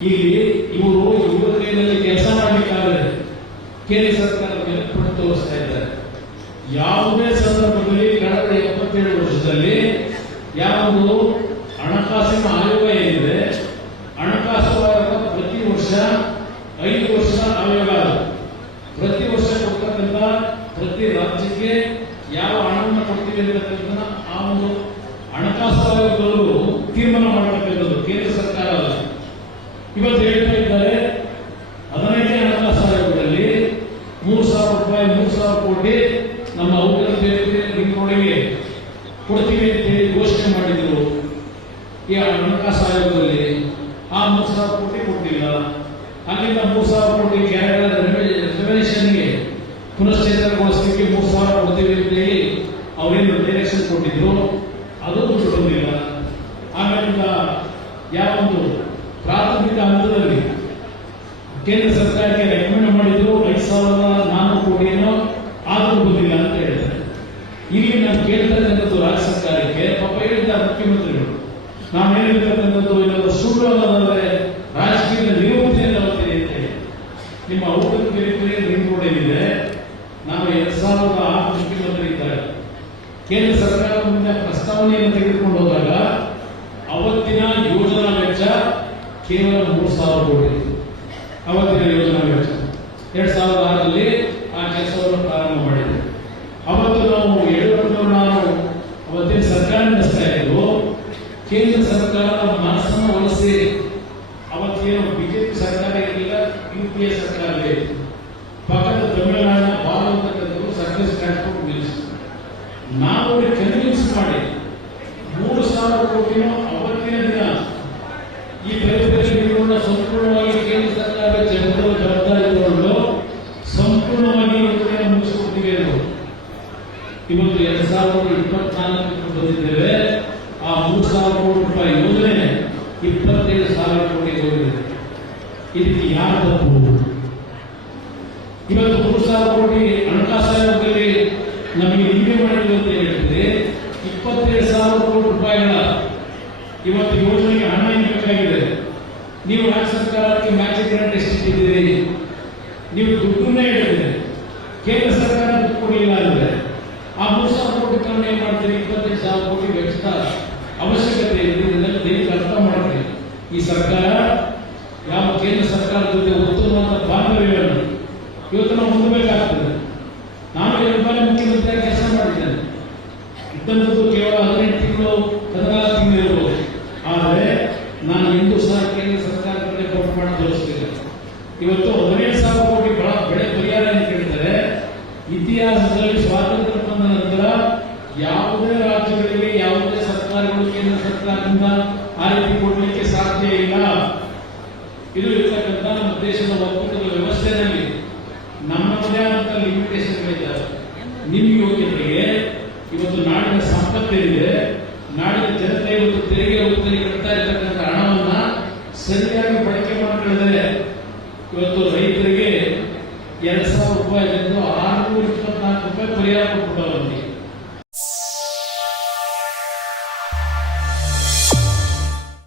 ಇಲ್ಲಿ ಇವರು ಯುವಕರಲ್ಲಿ ಕೆಲಸ ಮಾಡಬೇಕಾದ್ರೆ ಕೇಂದ್ರ ಸರ್ಕಾರ ಮೇಲೆ ಪಟ್ಟು ತೋರಿಸ್ತಾ ಇದ್ದಾರೆ. ಯಾವುದೇ ಸಂದರ್ಭದಲ್ಲಿ ಕಳೆದ ಎಪ್ಪತ್ತೇಳು ವರ್ಷದಲ್ಲಿ ಯಾವುದು ಹಣಕಾಸಿನ ಆಯೋಗ ಏನಿದೆ, ಹಣಕಾಸು ಆಯೋಗ ಪ್ರತಿ ವರ್ಷ ಐದು ವರ್ಷ ಆಯೋಗ ಪ್ರತಿ ವರ್ಷ ಕೊಡ್ತಕ್ಕಂಥ ಪ್ರತಿ ರಾಜ್ಯಕ್ಕೆ ಯಾವ ಹಣವನ್ನು ಕೊಡ್ತೀವಿ ಅಂತಕ್ಕಂಥ ಆ ಒಂದು ಹಣಕಾಸು ಆಯೋಗಗಳು ತೀರ್ಮಾನ ಅಲ್ಲ ಇವತ್ತು ಹೇಳ್ತಾ ಇದ್ದಾರೆ, ಹದಿನೈದನೇ ಹಣಕಾಸು ಆಯೋಗದಲ್ಲಿ ಮೂರು ಸಾವಿರ ರೂಪಾಯಿ, ಮೂರು ಸಾವಿರ ಕೋಟಿ ನಮ್ಮ ರೋಡಿಗೆ ಕೊಡ್ತೀವಿ ಅಂತ ಹೇಳಿ ಘೋಷಣೆ ಮಾಡಿದ್ರು. ಈ ಹಣಕಾಸು ಆಯೋಗದಲ್ಲಿ ಆ ಮೂರು ಸಾವಿರ ಕೋಟಿ ಕೊಟ್ಟಿಲ್ಲ. ಅಲ್ಲಿಂದ ಮೂರು ಸಾವಿರ ಕೋಟಿ ಕ್ಯಾರೆಗಳ ರೆಸರ್ವೇಷನ್ಗೆ ಪುನಶ್ಚೇತನಗೊಳಿಸಲಿಕ್ಕೆ ಮೂರು ಸಾವಿರ ಕೊಡ್ತೀವಿ ಅಂತ ಹೇಳಿ ಅವರೇನು ಡೈರೆಕ್ಷನ್ ಕೊಟ್ಟಿದ್ರು. ಅದು ದುಡ್ಡು ಬಂದಿಲ್ಲ. ಆಮೇಲಿಂದ ಯಾವೊಂದು ಹಂತದಲ್ಲಿ ಕೇಂದ್ರ ಸರ್ಕಾರಕ್ಕೆ ರೆಕಮೆಂಡ್ ಮಾಡಿದ್ರು ಐದು ಸಾವಿರದ ನಾಲ್ಕು ಕೋಟಿಯನ್ನು ಆದರೂ ಬಂದಿಲ್ಲ ಅಂತ ಹೇಳಿದ್ದಾರೆ. ಇಲ್ಲಿ ನಾನು ಕೇಳ್ತಾ ರಾಜ್ಯ ಸರ್ಕಾರಕ್ಕೆ, ಪಾಪ ಹೇಳಿದ್ದಾರೆ ಮುಖ್ಯಮಂತ್ರಿಗಳು. ನಾವು ಹೇಳಿರ್ತಕ್ಕಂಥದ್ದು ಏನಾದರೂ ಸುಳ್ಳು ಅನ್ನೋದಾದ್ರೆ ರಾಜಕೀಯದ ನಿರೂಪಣೆಯನ್ನು ಅವತ್ತಿದೆ ಅಂತ ಹೇಳಿ. ನಿಮ್ಮ ಔಷಧ ಕಿರಿಕಿರಿ ರಿಂಗ್ ರೋಡ್ ಏನಿದೆ ನಾವು ಎರಡ್ ಸಾವಿರದ ಆರು ಮುಖ್ಯಮಂತ್ರಿ ಇದ್ದಾರೆ. ಕೇಂದ್ರ ಸರ್ಕಾರ ಮುಂದೆ ಪ್ರಸ್ತಾವನೆಯನ್ನು ತೆಗೆದುಕೊಂಡು ಹೋದಾಗ, ಅವತ್ತಿನ ಯೋಜನಾ ಕೇವಲ ಮೂರು ಸಾವಿರ ಕೋಟಿ ಅವತ್ತಿನ ಯೋಜನಾ ವೆಚ್ಚ. ಎರಡ್ ಸಾವಿರದ ಆರರಲ್ಲಿ ಆ ಕೆಲಸವನ್ನು ಪ್ರಾರಂಭ ಮಾಡಿದೆ ಅವತ್ತು ನಾವು ಯಡಿಯೂರಪ್ಪನವರು ನಾವು ಅವತ್ತಿನ ಸರ್ಕಾರ ನಡೆಸ್ತಾ ಇದ್ದು ಕೇಂದ್ರ ಸರ್ಕಾರ ಮನಸ್ಸನ್ನು ಒಲಿಸಿ, ಅವತ್ತೇನು ಬಿಜೆಪಿ ಸರ್ಕಾರ ಇರಲಿಲ್ಲ ಯು ಪಿ ಎ ಸರ್ಕಾರ ಇತ್ತು ಪಕ್ಕದ ತಮಿಳುನಾಡಿನ ಬಾಲ್ ಅಂತಕ್ಕಂಥದ್ದು ಸರ್ವಿಸ್ ಟ್ರಾನ್ಸ್ಪೋರ್ಟ್ ಮಿನಿಸ್ಟರ್ ನಾವು ಕನ್ವಿನ್ಸ್ ಮಾಡಿ ಮೂರು ಸಾವಿರ ಕೋಟಿನೂ ಅವತ್ತಿನ ದಿನ ಈ ಬೇರೆ ಇವತ್ತು ಎರಡ್ ಸಾವಿರದ ಇಪ್ಪತ್ನಾಲ್ಕಕ್ಕೆ ಬಂದಿದ್ದೇವೆ. ಆ ಮೂರು ಸಾವಿರ ಕೋಟಿ ರೂಪಾಯಿ ಯೋಜನೆ ಇಪ್ಪತ್ತೈದು ಸಾವಿರ ಕೋಟಿ ಹೋಗಿದೆ ಇದಕ್ಕೆ ಯಾರು ತಪ್ಪು ಇವತ್ತು ಮೂರು ಸಾವಿರ ಕೋಟಿ ಹಣಕಾಸು ಆಯೋಗದಲ್ಲಿ ನಮಗೆ ನಿಮಗೆ ಮಾಡಿದ್ರು ಅಂತ ಹೇಳಿದ್ರೆ ಇಪ್ಪತ್ತೇಳು ಸಾವಿರ ಕೋಟಿ ರೂಪಾಯಿಗಳ ಇವತ್ತು ಯೋಜನೆಗೆ ಹಣ ಬೇಕಾಗಿದೆ ನೀವು ರಾಜ್ಯ ಸರ್ಕಾರಕ್ಕೆ ಮ್ಯಾಚಿಂಗ್ ಗ್ರಾಂಟ್ ಎಷ್ಟಿದ್ದೀರಿ ನೀವು ದುಡ್ಡನ್ನೇ ಹೇಳಿದ್ರೆ ಕೇಂದ್ರ ಸರ್ಕಾರ ಕೊಡಲಿಲ್ಲ. ಆ ಮೂರು ಸಾವಿರ ಕೋಟಿ ಕಾರಣ ಏನ್ ಮಾಡ್ತೀರಿ? ಇಪ್ಪತ್ತೈದು ಸಾವಿರ ಕೋಟಿ ವೆಚ್ಚದ ಅವಶ್ಯಕತೆ ಇದೆ. ಇದನ್ನೆಲ್ಲ ದಯವಿಟ್ಟು ಅರ್ಥ ಮಾಡ್ರಿ ಈ ಸರ್ಕಾರ, ಯಾವ ಕೇಂದ್ರ ಸರ್ಕಾರದ ಜೊತೆ ಉತ್ತಮವಾದ ಬಾಂಧವ್ಯವನ್ನು ಇವತ್ತು ನಾವು ಹೊಂದಬೇಕಾಗ್ತದೆ ನಾನು ಎರಡು ಬಾರಿ ಮುಖ್ಯಮಂತ್ರಿಯಾಗಿ ಕೆಲಸ ಮಾಡಿದ್ದೇನೆ. ಇದ್ದಂಥದ್ದು ಕೇವಲ ಹದಿನೆಂಟು ತಿಂಗಳು, ಹದಿನಾರು ತಿಂಗಳು ಇರ್ಬೋದು. ಆದರೆ ನಾನು ಇಂದು ಸಹ ಕೇಂದ್ರ ಸರ್ಕಾರದ ಕಡೆ ಕೊಟ್ಟು ಮಾಡಿ ತೋರಿಸ್ತಿಲ್ಲ ಇವತ್ತು ಹದಿನೇಳು ಸಾವಿರ ಕೋಟಿ ಬಹಳ ಬೆಳೆ ಪರಿಹಾರ ಅಂತ ಹೇಳಿದರೆ, ಇತಿಹಾಸದಲ್ಲಿ ಸ್ವಾತಂತ್ರ್ಯ ಬಂದ ನಂತರ ಯಾವುದೇ ರಾಜ್ಯಗಳಿಗೆ, ಯಾವುದೇ ಸರ್ಕಾರಗಳು, ಕೇಂದ್ರ ಸರ್ಕಾರದಿಂದ ಆ ರೀತಿ ಕೊಡಲಿಕ್ಕೆ ಸಾಧ್ಯ ಇಲ್ಲ. ಇದು ಇರ್ತಕ್ಕಂಥ ನಮ್ಮ ದೇಶದ ಒಕ್ಕೂಟದ ವ್ಯವಸ್ಥೆಯಲ್ಲಿ ನಮ್ಮದೇ ಆದಂತ ಲಿಮಿಟೇಷನ್ಗಳಿದ್ದಾವೆ ನಿಮ್ಮ ಯೋಗ್ಯತೆಗೆ ಇವತ್ತು ನಾಡಿನ ಸಂಪತ್ತೇನಿದೆ ನಾಡಿನ ಜನತೆ ಇವತ್ತು ತೆರಿಗೆ ರೂಪದಲ್ಲಿ ಕಟ್ತಾ ಇರ್ತಕ್ಕಂಥ ಹಣವನ್ನ ಸರಿಯಾಗಿ ಬಳಕೆ ಮಾಡಿಕೊಳ್ಳದೆ ಇವತ್ತು ರೈತರಿಗೆ ಎರಡ್ ಸಾವಿರ ರೂಪಾಯಿ ಆರ್ನೂರ ಇಪ್ಪತ್ನಾಲ್ಕು ರೂಪಾಯಿ ಪರಿಹಾರ ಕೊಟ್ಬಿಟ್ಟವ್ರು